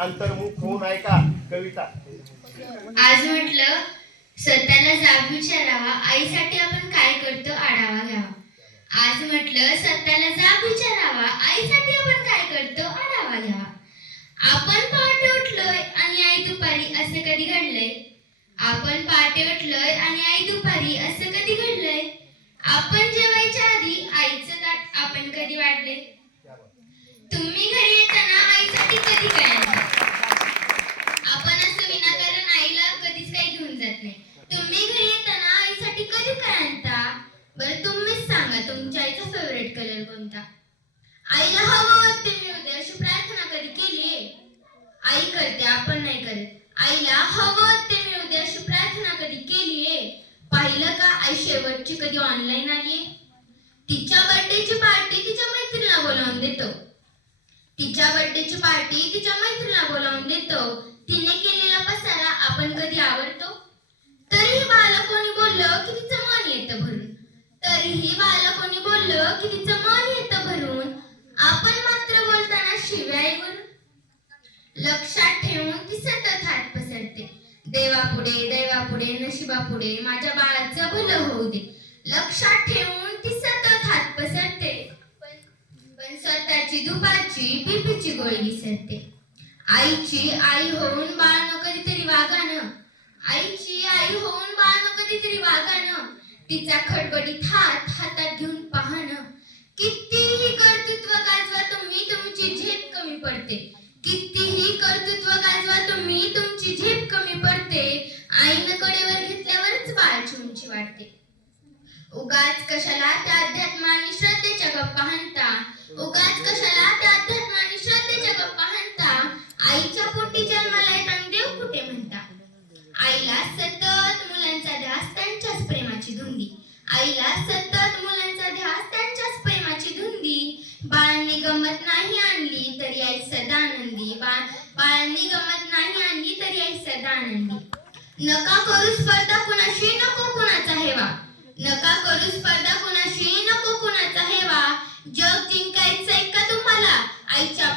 अंतर्मुख होऊन ऐका कविता. आज म्हटलं स्वतःला जाब विचारावा, आईसाठी आपण काय करतो आढावा घ्यावा. आज म्हटलं स्वतःला जाब विचारावा, आईसाठी आपण काय करतो आढावा घ्यावा. आपण पहाटे उठलोय आणि आई दुपारी, असं कधी घडलंय? आपण पहाटे उठलोय आणि आई दुपारी, असं कधी घडलंय? आपण जेवायच्या आधी आईचं ताट आपण कधी वाढले? तुम्ही घरी येताना आईसाठी कधी काय आणता? आपण असं विनाकारण आईला कधीच काही घेऊन जात नाही. तुम्ही घरी येताना आईसाठी कधी काय आणता? बरं तुम्हीच सांगा, तुमच्या आईचा फेवरेट कलर कोणता? आईला हवं ते मिळू दे अशी प्रार्थना कधी केलीये? आई करते, आपण नाही करत. आईला हवं ते मिळू दे अशी प्रार्थना कधी केलीये? पाहिलं का आई शेवटची कधी ऑनलाईन आलीये? तिच्या बर्थडेची पार्टी तिच्या मैत्रिणीला बोलावून देतो. तिच्या बर्थडेची पार्टी तिच्या मैत्रिणीला बोलावून देतो. तिने केलेला पसारा आपण कधी आवडतो? तरीही बाला कोणी बोललं की तिचं मन येतं भरून. तरीही बाला कोणी बोललं की तिचं मन येतं भरून. आपण मात्र बोलताना शिव्यावरून. लक्षात ठेवून ती सतत हात पसरते. देवापुढे दैवापुढे नशिबापुढे माझ्या बाळाचं भलं होऊ दे. लक्षात ठेवून ती सतत हात पसरते. पण स्वतःची दुपारची बीपीची गोळी विसरते. आईची आई होऊन बाळानं कधीतरी वागानं. आईची आई होऊन बाळानं कधीतरी वागानं. तिचा खडबडीत हात हातात घेऊन पाहणं. कितीही कर्तृत्व गाजवा तुम्ही, तुमची झेप कमी पडते. कितीही कर्तृत्व गाजवा तुम्ही, तुमची झेप कमी पडते. आईनं कडेवर घेतल्यावरच बाळाची उंची वाढते. उगाच कशाला त्या अध्यात्म आणि श्रद्धेच्या गप्पा हाणता. उगाच कशाला त्या अध्यात्म आणि श्रद्धेच्या गप्पा हाणता. आईच्या पोटी जन्माला येताना देव कुठे म्हणता. आईला सतत मुलांचा ध्यास, त्यांच्याच प्रेमाची धुंदी. आईला सतत मुलांचा ध्यास, त्यांच्याच प्रेमाची धुंदी. बाळांनी गंमत नाही आणली तरी आई सदा आनंदी. बाळांनी गंमत नाही आणली तरी आई सदा आनंदी. नका करू स्पर्धा कुणाशी, नको कुणाचा हेवा. नका करू स्पर्धा कुणाशी, नको कुणाचा हेवा. जग जिंकायचंय का तुम्हाला? आईच्या